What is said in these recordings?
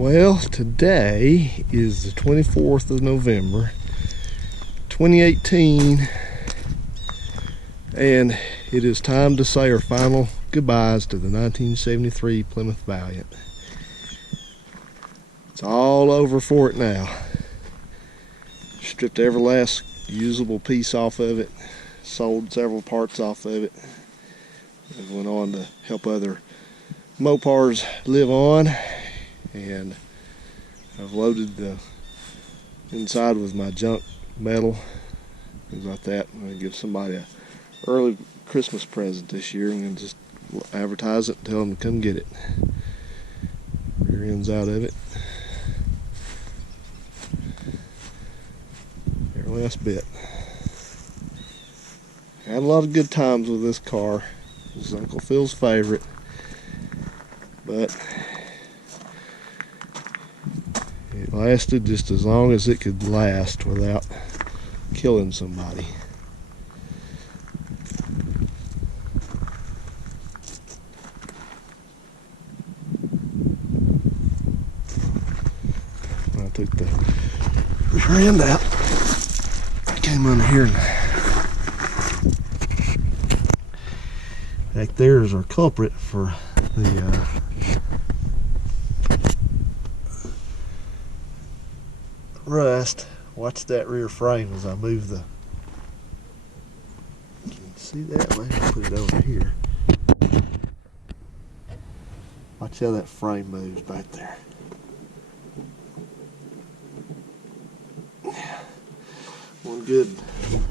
Well, today is the 24th of November, 2018, and it is time to say our final goodbyes to the 1973 Plymouth Valiant. It's all over for it now. Stripped every last usable piece off of it, sold several parts off of it, and went on to help other Mopars live on. And I've loaded the inside with my junk metal, things like that. I'm going to give somebody an early Christmas present this year and just advertise it and tell them to come get it. Rear ends out of it. Every last bit. Had a lot of good times with this car. It was Uncle Phil's favorite. But it lasted just as long as it could last without killing somebody. When I took the rear end out, came under here and back there is our culprit for the rust. Watch that rear frame as I move the. Can you see that? Maybe I'll put it over here. Watch how that frame moves back there. One good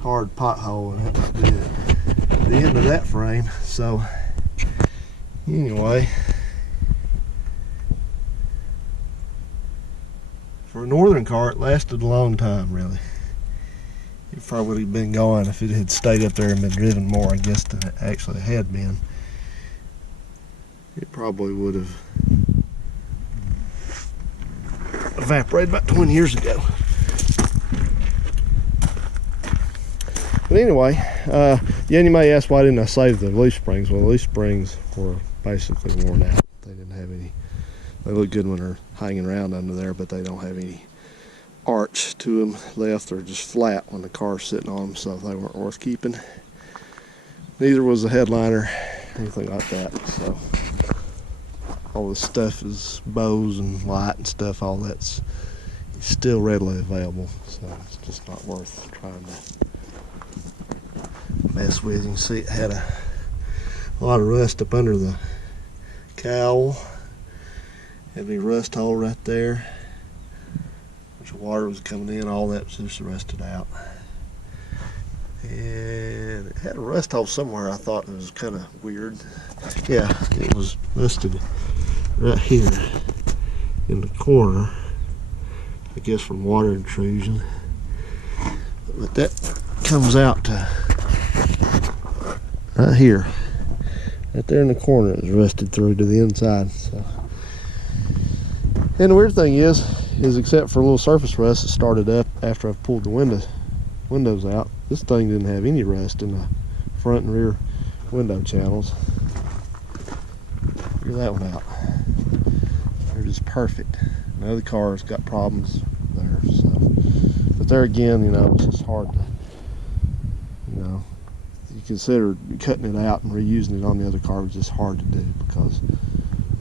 hard pothole and that might be the end of that frame. So anyway, for a northern car, it lasted a long time, really. It probably would have been gone if it had stayed up there and been driven more, I guess, than it actually had been. It probably would have evaporated about 20 years ago. But anyway, yeah, you may ask why didn't I save the leaf springs? Well, the leaf springs were basically worn out. They didn't have any. They look good when they're hanging around under there, but they don't have any arch to them left. They're just flat when the car's sitting on them, so they weren't worth keeping. Neither was the headliner, anything like that. So all this stuff is bows and light and stuff. All that's still readily available, so it's just not worth trying to mess with. You can see it had a lot of rust up under the cowl. Had a rust hole right there. Bunch of water was coming in, all that was just rusted out. And it had a rust hole somewhere. I thought it was kind of weird. Yeah, it was rusted right here in the corner, I guess from water intrusion. But that comes out to right here. Right there in the corner, it was rusted through to the inside. So. And the weird thing is except for a little surface rust that started up after I've pulled the windows out, this thing didn't have any rust in the front and rear window channels. Figure that one out. They're just perfect. The other car's got problems there, so. But there again, you know, it's just hard to, you know, you consider cutting it out and reusing it on the other car was just hard to do because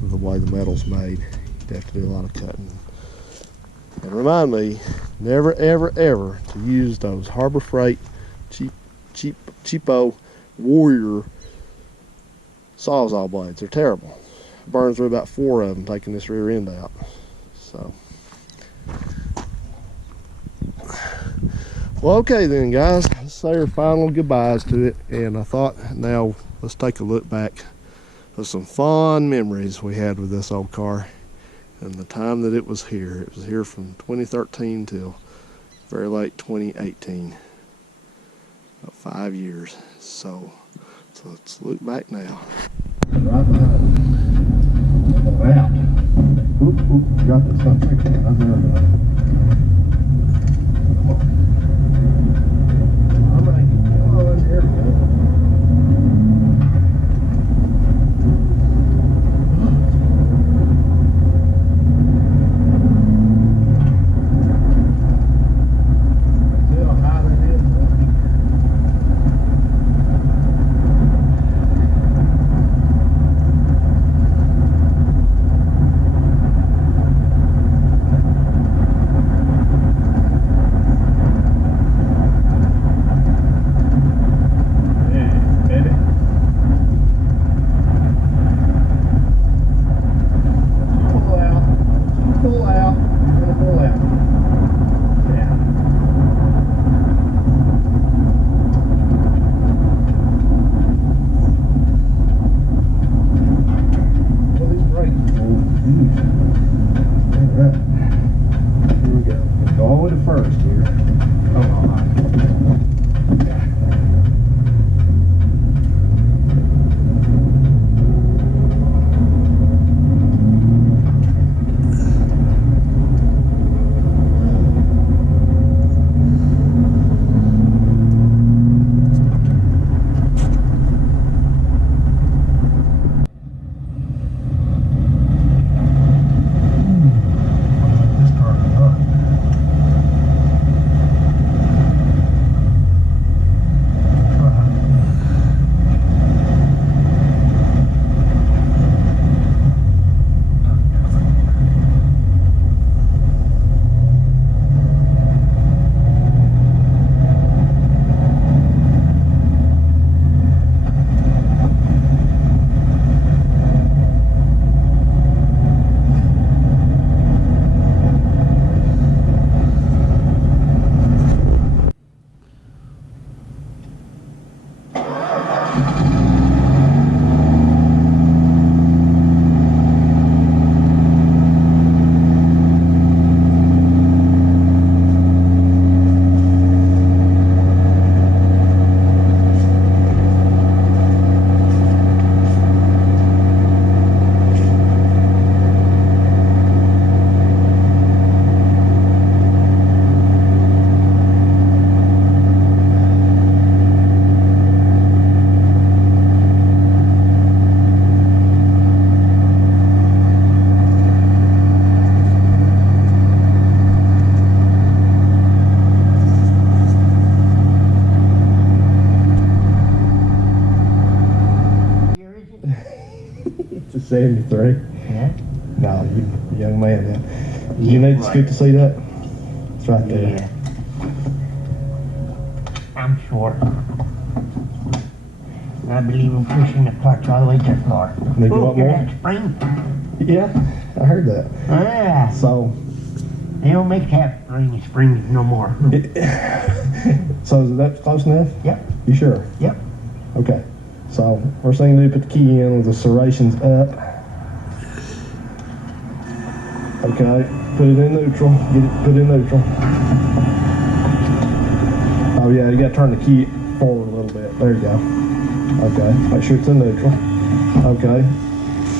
of the way the metal's made. You'd have to do a lot of cutting. And remind me, never, ever, ever to use those Harbor Freight cheapo Warrior Sawzall blades. They're terrible. Burned through about 4 of them taking this rear end out. So, well, okay then, guys. Let's say our final goodbyes to it. And I thought, now let's take a look back at some fond memories we had with this old car. And the time that it was here. It was here from 2013 till very late 2018. About 5 years. So let's look back now. Right behind. Out. Oop, got this something. I'm there. Come on, here we go. hold it first here. Come on. It's a 73. Yeah? No, you young man then. You need to scoot to see that? It's right there. Yeah. I'm short. I believe in pushing the clutch all the way that far. Need to go Oh, up hear more? that spring? Yeah, I heard that. Yeah. So, They don't make half springs no more. so is that close enough? Yep. You sure? Yep. Okay. So, first thing you do, put the key in with the serrations up. Okay, put it in neutral. Get it put in neutral. Oh yeah, you gotta turn the key forward a little bit. There you go. Okay, make sure it's in neutral. Okay,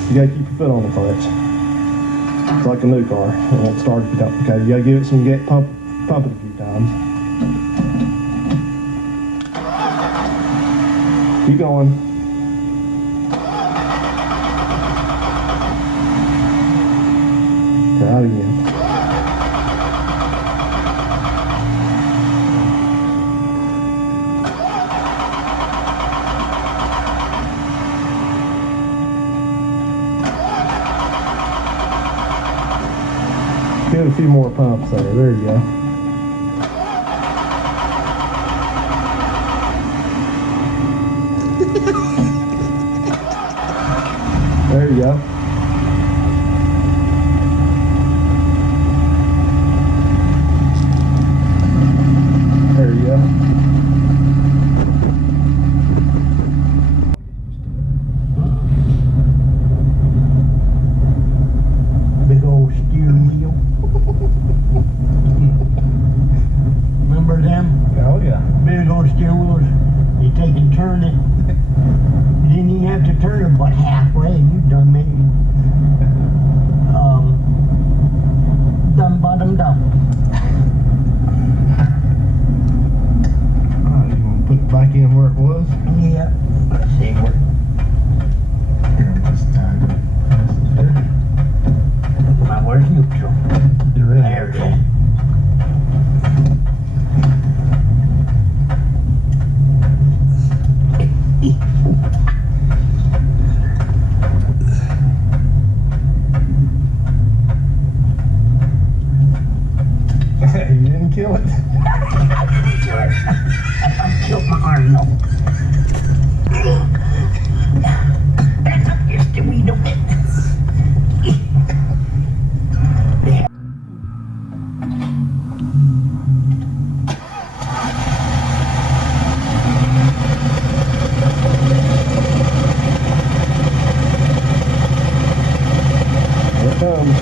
you gotta keep your foot on the clutch. It's like a new car. It won't start if you don't. Okay, you gotta give it some pump it a few times. Keep going. Try it again. Give it a few more pumps there. There you go. There you go. There you go. Big old steering wheel. Remember them? Oh yeah. Big old steering wheels. You take and turn it. You didn't even have to turn it but halfway and you done made done bottomed up. Alright, you want to put it back in where it was? Yeah. Let's see where. Now where's neutral? You're in There it is. You didn't kill it? I killed my arm though. Back up just a wee bit. Here it comes.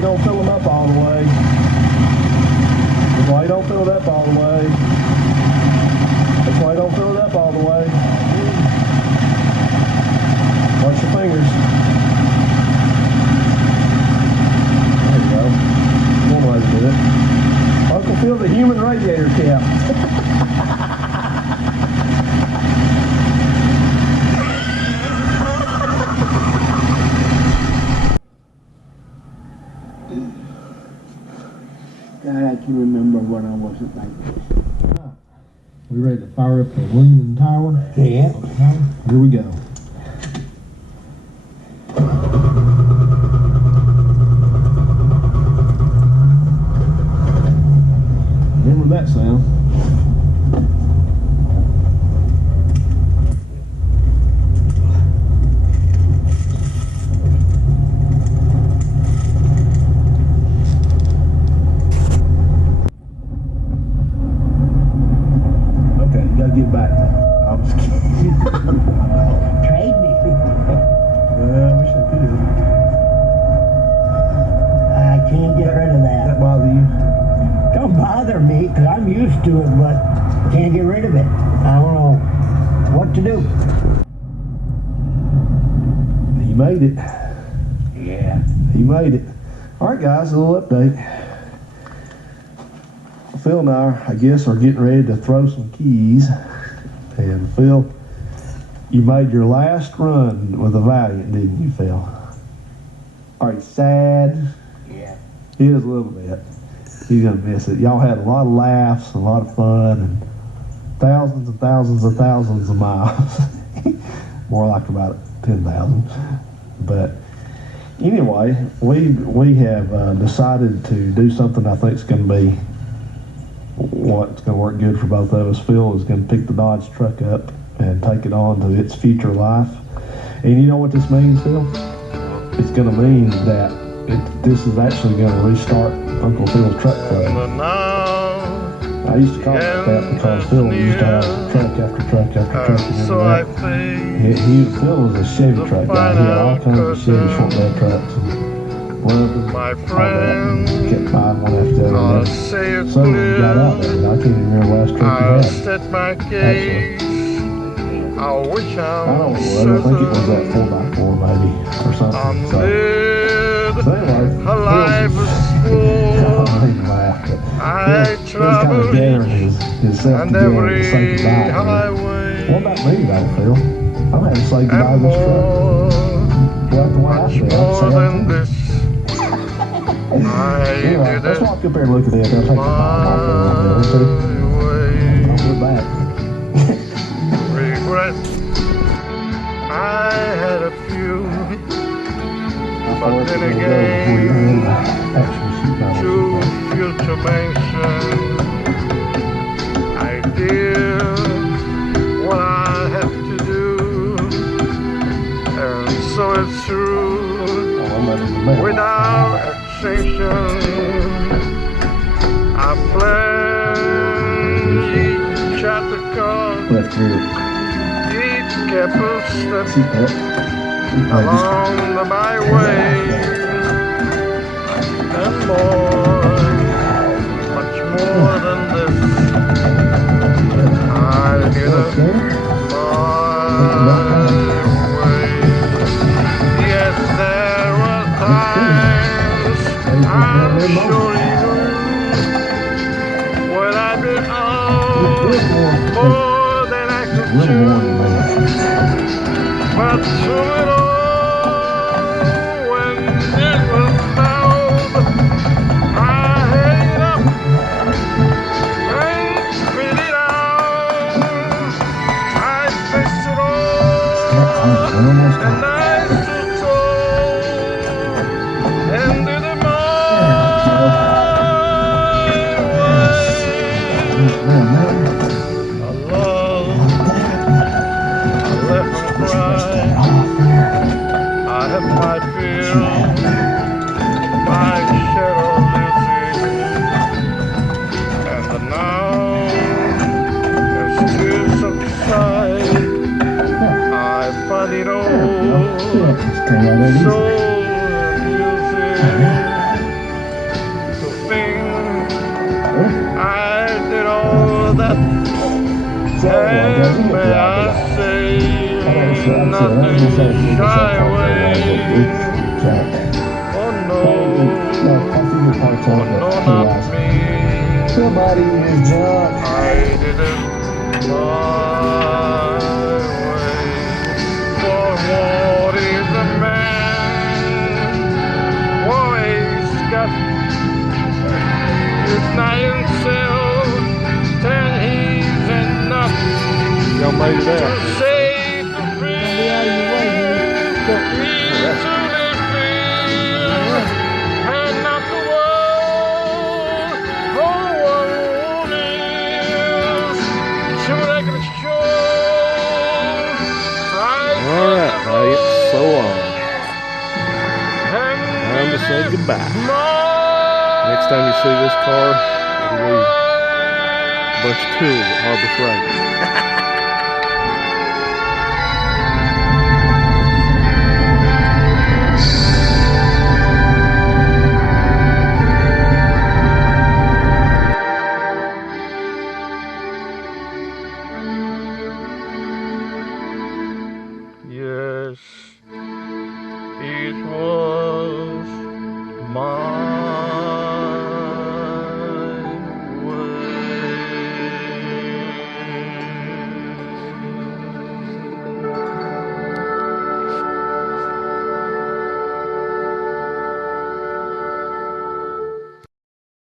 you don't fill them up all the way. That's why you don't fill it up all the way. That's why you don't fill it up all the way. Watch your fingers. There you go. One way to do it. Uncle Phil, the human radiator cap. God, I can remember when I wasn't like this. We ready to fire up the Leaning Tower? Yeah. Here we go. Remember that sound? Okay, you gotta get back. I'm just kidding. Trade me. Yeah, I wish I could. I can't get rid of Does that. that bother you? Don't bother me, because I'm used to it, but can't get rid of it. I don't know what to do. You made it. Yeah. You made it. All right, guys, a little update. Phil and I guess, are getting ready to throw some keys. And Phil, you made your last run with the Valiant, didn't you, Phil? Are you sad? Yeah. He is a little bit. He's gonna miss it. Y'all had a lot of laughs, a lot of fun, and thousands and thousands and thousands of miles. More like about 10,000. But anyway, we have decided to do something I think is going to be what's going to work good for both of us. Phil is going to pick the Dodge truck up and take it on to its future life. And you know what this means, Phil? It's going to mean that this is actually going to restart Uncle Phil's truck club. I used to call it that because Phil used to have truck after truck after truck. Phil was a Chevy truck guy. He had all kinds of Chevy short bed trucks and loved them, all that, and kept buying one after the other. So when he got out of it, I can't even remember the last truck he had. Actually, I don't know what it was. I think it was that 4x4 maybe or something. So anyway, I kind of gathering himself together to say goodbye. What about me, though, Phil? I'm having to say goodbye to this truck. Well, the way I feel, I'm saying anyway, let's walk up here and look at it. I'll take the bottom off there a little bit, I'll be back. Regret. I had a few, but then again, to future mention, I did what I had to do, and so it's true. Without exception, I pledge each other cause That's good. it kept us stepping along the byway, and more, much more than this. I did it my way. Yes, there were times, I'm sure you knew, when I've been on more than I could chew. But through it all, when it was found, I held it up and spit it out. I faced it all, and I stood tall, and did it my I have my fill, my share of losing, and the now as tears subside, I find it all so amusing. nothing shy away. Jack. Oh no, No, I think your parts oh on no, the not last. me. Somebody is junk. I didn't my way. For what is a man? Well, he's got his night himself, and he's enough Y'all made it to out. say to feel. He's truly feel, and not the world. Oh, what is? Sure, I can show. All right, Valiant. So long. Time to say goodbye. Next time you see this car, it'll be a bunch of tools at Harbor Freight.